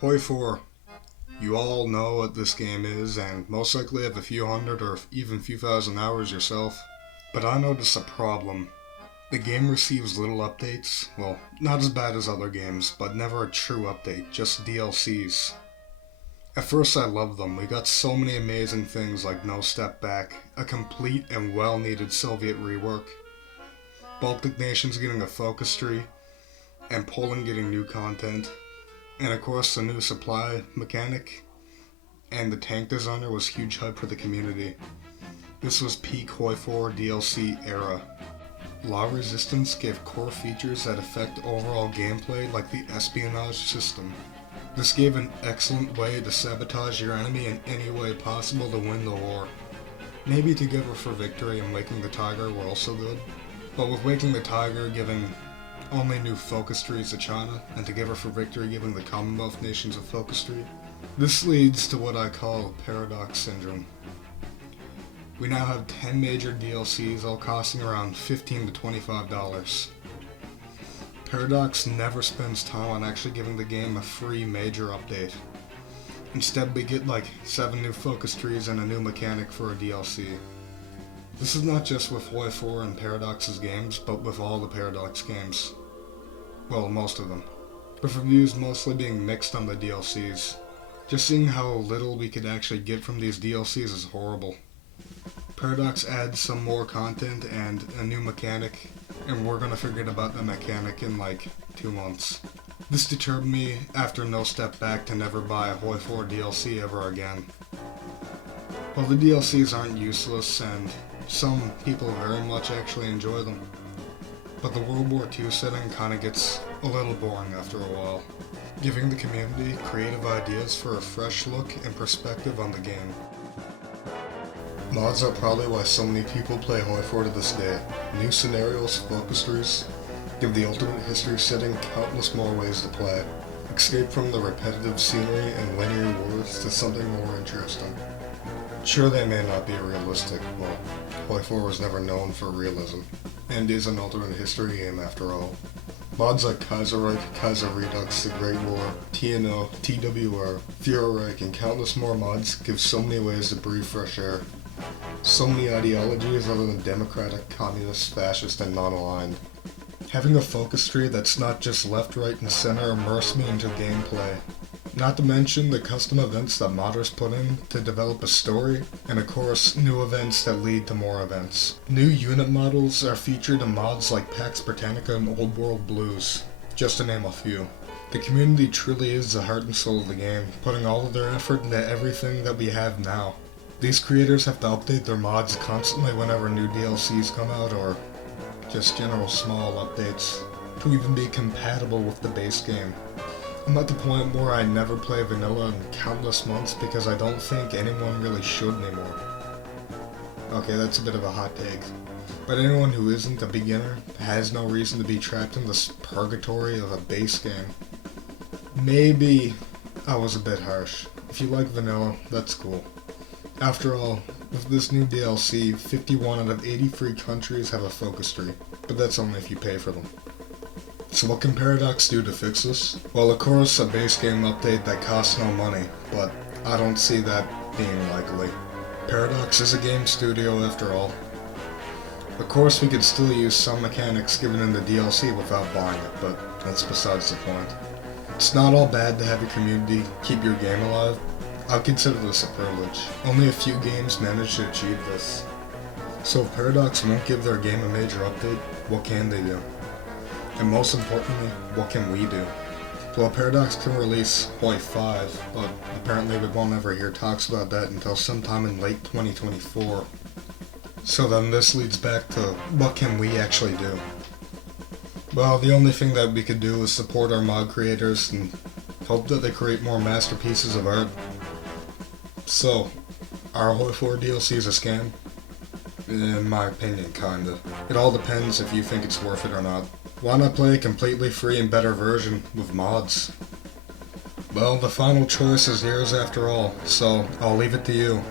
Hoi4, you all know what this game is and most likely have a few hundred or even few thousand hours yourself. But I noticed a problem. The game receives little updates, well, not as bad as other games, but never a true update, just DLCs. At first I loved them, we got so many amazing things like No Step Back, a complete and well-needed Soviet rework, Baltic nations getting a focus tree, and Poland getting new content, and of course the new supply mechanic, and the tank designer was huge hype for the community. This was peak Hoi4 DLC era. Law Resistance gave core features that affect overall gameplay like the espionage system. This gave an excellent way to sabotage your enemy in any way possible to win the war. Maybe Together for Victory and Waking the Tiger were also good, but with Waking the Tiger giving only new focus trees to China, and Together for Victory giving the Commonwealth nations a focus tree, this leads to what I call paradox syndrome. We now have 10 major DLCs all costing around $15 to $25. Paradox never spends time on actually giving the game a free major update. Instead we get like 7 new focus trees and a new mechanic for a DLC. This is not just with Hoi4 and Paradox's games, but with all the Paradox games. Well, most of them. With reviews mostly being mixed on the DLCs. Just seeing how little we could actually get from these DLCs is horrible. Paradox adds some more content and a new mechanic, and we're gonna forget about the mechanic in like 2 months. This deterred me after No Step Back to never buy a Hoi4 DLC ever again. Well, the DLCs aren't useless, and some people very much actually enjoy them. But the World War II setting kinda gets a little boring after a while, giving the community creative ideas for a fresh look and perspective on the game. Mods are probably why so many people play Hoi4 to this day. New scenarios, focus trees, give the ultimate history setting countless more ways to play. Escape from the repetitive scenery and linear wars to something more interesting. Sure, they may not be realistic, well, Hoi4 was never known for realism, and is an alternate history game after all. Mods like Kaiserreich, Kaiser Redux, The Great War, TNO, TWR, Fuhrerreich, and countless more mods give so many ways to breathe fresh air. So many ideologies other than democratic, communist, fascist, and non-aligned. Having a focus tree that's not just left, right, and center immersed me into gameplay. Not to mention the custom events that modders put in to develop a story, and of course, new events that lead to more events. New unit models are featured in mods like Pax Britannica and Old World Blues, just to name a few. The community truly is the heart and soul of the game, putting all of their effort into everything that we have now. These creators have to update their mods constantly whenever new DLCs come out, or just general small updates, to even be compatible with the base game. I'm at the point where I never play vanilla in countless months because I don't think anyone really should anymore. Okay, that's a bit of a hot take. But anyone who isn't a beginner has no reason to be trapped in this purgatory of a base game. Maybe I was a bit harsh. If you like vanilla, that's cool. After all, with this new DLC, 51 out of 83 countries have a focus tree, but that's only if you pay for them. So what can Paradox do to fix this? Well, of course, a base game update that costs no money, but I don't see that being likely. Paradox is a game studio after all. Of course, we could still use some mechanics given in the DLC without buying it, but that's besides the point. It's not all bad to have your community keep your game alive. I'd consider this a privilege. Only a few games manage to achieve this. So if Paradox won't give their game a major update, what can they do? And most importantly, what can we do? Well, Paradox can release Hoi5, but apparently we won't ever hear talks about that until sometime in late 2024. So then this leads back to, what can we actually do? Well, the only thing that we could do is support our mod creators and hope that they create more masterpieces of art. So, are Hoi4 DLCs a scam? In my opinion, kinda. It all depends if you think it's worth it or not. Why not play a completely free and better version with mods? Well, the final choice is yours after all, so I'll leave it to you.